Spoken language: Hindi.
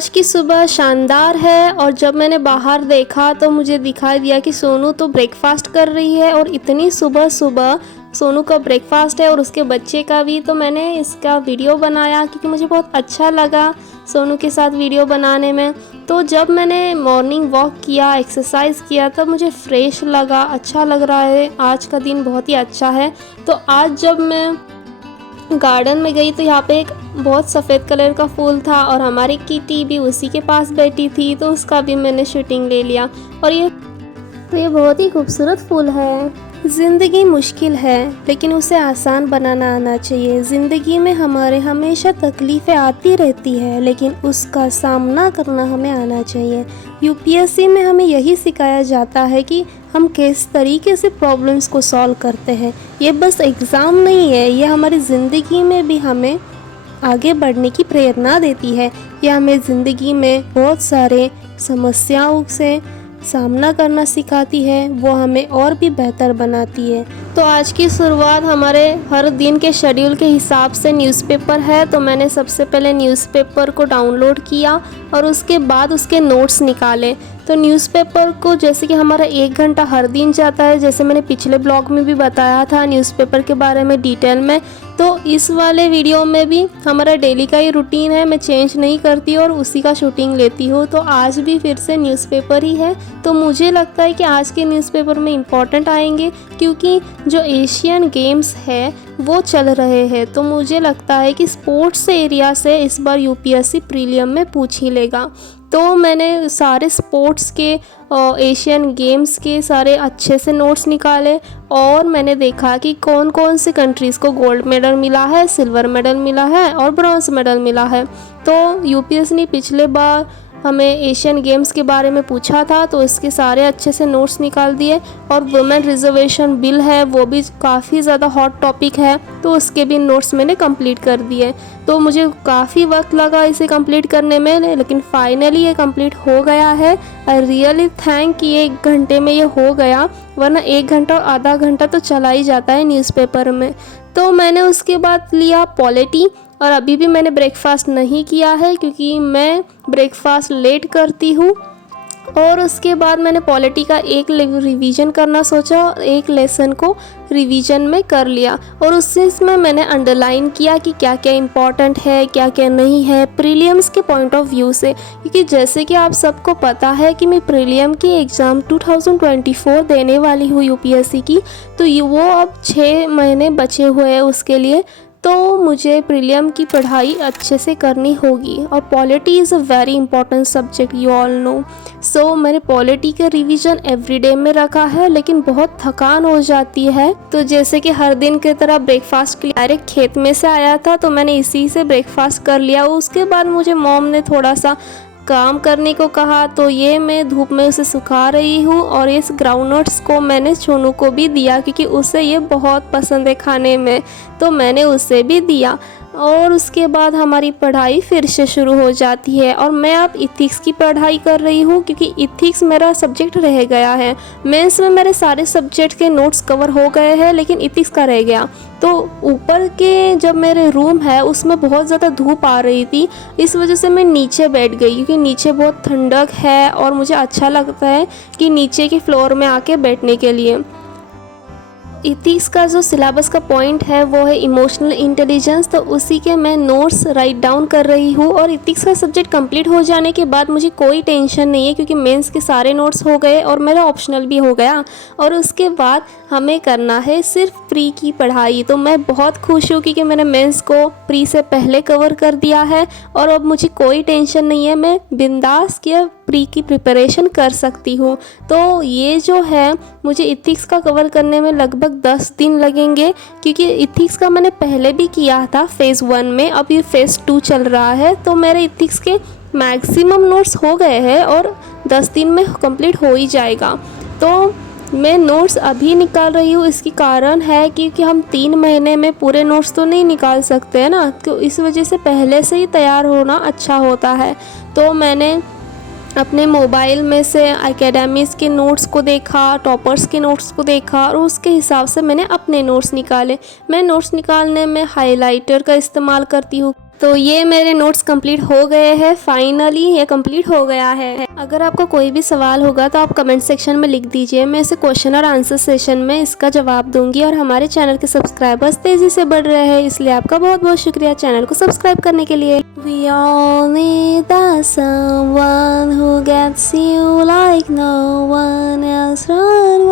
आज की सुबह शानदार है और जब मैंने बाहर देखा तो मुझे दिखाई दिया कि सोनू तो ब्रेकफास्ट कर रही है और इतनी सुबह सुबह सोनू का ब्रेकफास्ट है और उसके बच्चे का भी। तो मैंने इसका वीडियो बनाया क्योंकि मुझे बहुत अच्छा लगा सोनू के साथ वीडियो बनाने में। तो जब मैंने मॉर्निंग वॉक किया, एक्सरसाइज किया, तब मुझे फ्रेश लगा, अच्छा लग रहा है। आज का दिन बहुत ही अच्छा है। तो आज जब मैं गार्डन में गई तो यहाँ पे एक बहुत सफ़ेद कलर का फूल था और हमारी किटी भी उसी के पास बैठी थी, तो उसका भी मैंने शूटिंग ले लिया। और ये बहुत ही खूबसूरत फूल है। ज़िंदगी मुश्किल है लेकिन उसे आसान बनाना आना चाहिए। ज़िंदगी में हमारे हमेशा तकलीफ़ें आती रहती है लेकिन उसका सामना करना हमें आना चाहिए। यूपीएससी में हमें यही सिखाया जाता है कि हम किस तरीके से प्रॉब्लम्स को सॉल्व करते हैं। ये बस एग्ज़ाम नहीं है, ये हमारी ज़िंदगी में भी हमें आगे बढ़ने की प्रेरणा देती है। यह हमें ज़िंदगी में बहुत सारे समस्याओं से सामना करना सिखाती है, वो हमें और भी बेहतर बनाती है। तो आज की शुरुआत हमारे हर दिन के शेड्यूल के हिसाब से न्यूज़पेपर है। तो मैंने सबसे पहले न्यूज़पेपर को डाउनलोड किया और उसके बाद उसके नोट्स निकाले। तो न्यूज़पेपर को जैसे कि हमारा 1 घंटा हर दिन जाता है, जैसे मैंने पिछले ब्लॉग में भी बताया था न्यूज़पेपर के बारे में डिटेल में। तो इस वाले वीडियो में भी हमारा डेली का ही रूटीन है, मैं चेंज नहीं करती और उसी का शूटिंग लेती हूँ। तो आज भी फिर से न्यूज़पेपर ही है। तो मुझे लगता है कि आज के न्यूज़पेपर में इम्पॉर्टेंट आएंगे क्योंकि जो एशियन गेम्स है वो चल रहे हैं। तो मुझे लगता है कि स्पोर्ट्स एरिया से इस बार यूपीएससी प्रीलियम में पूछ ही लेगा। तो मैंने सारे स्पोर्ट्स के एशियन गेम्स के सारे अच्छे से नोट्स निकाले और मैंने देखा कि कौन कौन से कंट्रीज़ को गोल्ड मेडल मिला है, सिल्वर मेडल मिला है और ब्रॉन्ज मेडल मिला है। तो यूपीएससी ने पिछले बार हमें एशियन गेम्स के बारे में पूछा था, तो इसके सारे अच्छे से नोट्स निकाल दिए। और वुमेन रिजर्वेशन बिल है, वो भी काफ़ी ज़्यादा हॉट टॉपिक है, तो उसके भी नोट्स मैंने कंप्लीट कर दिए। तो मुझे काफ़ी वक्त लगा इसे कंप्लीट करने में, लेकिन फाइनली ये कंप्लीट हो गया है। आई रियली थैंक कि 1 घंटे में ये हो गया, वरना 1 घंटा और आधा घंटा तो चला ही जाता है न्यूज़पेपर में। तो मैंने उसके बाद लिया पॉलिटी और अभी भी मैंने ब्रेकफास्ट नहीं किया है क्योंकि मैं ब्रेकफास्ट लेट करती हूँ। और उसके बाद मैंने पॉलिटी का एक रिवीजन करना सोचा, एक लेसन को रिवीजन में कर लिया और उसमें मैंने अंडरलाइन किया कि क्या क्या इम्पॉर्टेंट है, क्या क्या नहीं है प्रीलियम्स के पॉइंट ऑफ व्यू से। क्योंकि जैसे कि आप सबको पता है कि मैं प्रीलियम की एग्ज़ाम 2024 देने वाली हूँ यूपीएससी की। तो वो अब 6 महीने बचे हुए हैं उसके लिए, तो मुझे प्रीलियम की पढ़ाई अच्छे से करनी होगी। और polity is a very important subject, you all know. So मैंने पॉलिटी का रिवीजन एवरीडे में रखा है, लेकिन बहुत थकान हो जाती है। तो जैसे कि हर दिन की तरह ब्रेकफास्ट के लिए डायरेक्ट खेत में से आया था, तो मैंने इसी से ब्रेकफास्ट कर लिया। उसके बाद मुझे मॉम ने थोड़ा सा काम करने को कहा, तो ये मैं धूप में उसे सुखा रही हूँ। और इस ग्राउंडनट्स को मैंने सोनू को भी दिया क्योंकि उसे ये बहुत पसंद है खाने में, तो मैंने उसे भी दिया। और उसके बाद हमारी पढ़ाई फिर से शुरू हो जाती है और मैं अब इथिक्स की पढ़ाई कर रही हूँ क्योंकि इथिक्स मेरा सब्जेक्ट रह गया है। मेंस में मेरे सारे सब्जेक्ट के नोट्स कवर हो गए हैं लेकिन इथिक्स का रह गया। तो ऊपर के जब मेरे रूम है उसमें बहुत ज़्यादा धूप आ रही थी, इस वजह से मैं नीचे बैठ गई क्योंकि नीचे बहुत ठंडक है और मुझे अच्छा लगता है कि नीचे के फ्लोर में आके बैठने के लिए। इथिक्स का जो सिलेबस का पॉइंट है वो है इमोशनल इंटेलिजेंस, तो उसी के मैं नोट्स राइट डाउन कर रही हूँ। और इथिक्स का सब्जेक्ट कंप्लीट हो जाने के बाद मुझे कोई टेंशन नहीं है क्योंकि मेंस के सारे नोट्स हो गए और मेरा ऑप्शनल भी हो गया। और उसके बाद हमें करना है सिर्फ प्री की पढ़ाई। तो मैं बहुत खुश हूँ क्योंकि मैंने मेंस को प्री से पहले कवर कर दिया है और अब मुझे कोई टेंशन नहीं है, मैं बिंदास के प्री की प्रिपरेशन कर सकती हूँ। तो ये जो है मुझे इथिक्स का कवर करने में लगभग 10 दिन लगेंगे क्योंकि इथिक्स का मैंने पहले भी किया था फ़ेज़ 1 में, अब ये फ़ेज़ 2 चल रहा है। तो मेरे इथिक्स के मैक्सिमम नोट्स हो गए हैं और 10 दिन में कंप्लीट हो ही जाएगा। तो मैं नोट्स अभी निकाल रही हूँ, इसकी कारण है क्योंकि हम 3 महीने में पूरे नोट्स तो नहीं निकाल सकते हैं ना, तो इस वजह से पहले से ही तैयार होना अच्छा होता है। तो मैंने अपने मोबाइल में से एकेडमीज़ के नोट्स को देखा, टॉपर्स के नोट्स को देखा और उसके हिसाब से मैंने अपने नोट्स निकाले। मैं नोट्स निकालने में हाइलाइटर का इस्तेमाल करती हूँ तो ये मेरे नोट्स कंप्लीट हो गए हैं, फाइनली ये कंप्लीट हो गया है। अगर आपको कोई भी सवाल होगा तो आप कमेंट सेक्शन में लिख दीजिए, मैं इसे क्वेश्चन और आंसर सेशन में इसका जवाब दूंगी। और हमारे चैनल के सब्सक्राइबर्स तेज़ी से बढ़ रहे हैं, इसलिए आपका बहुत बहुत शुक्रिया चैनल को सब्सक्राइब करने के लिए। We all need that someone who gets you like no one else. Run,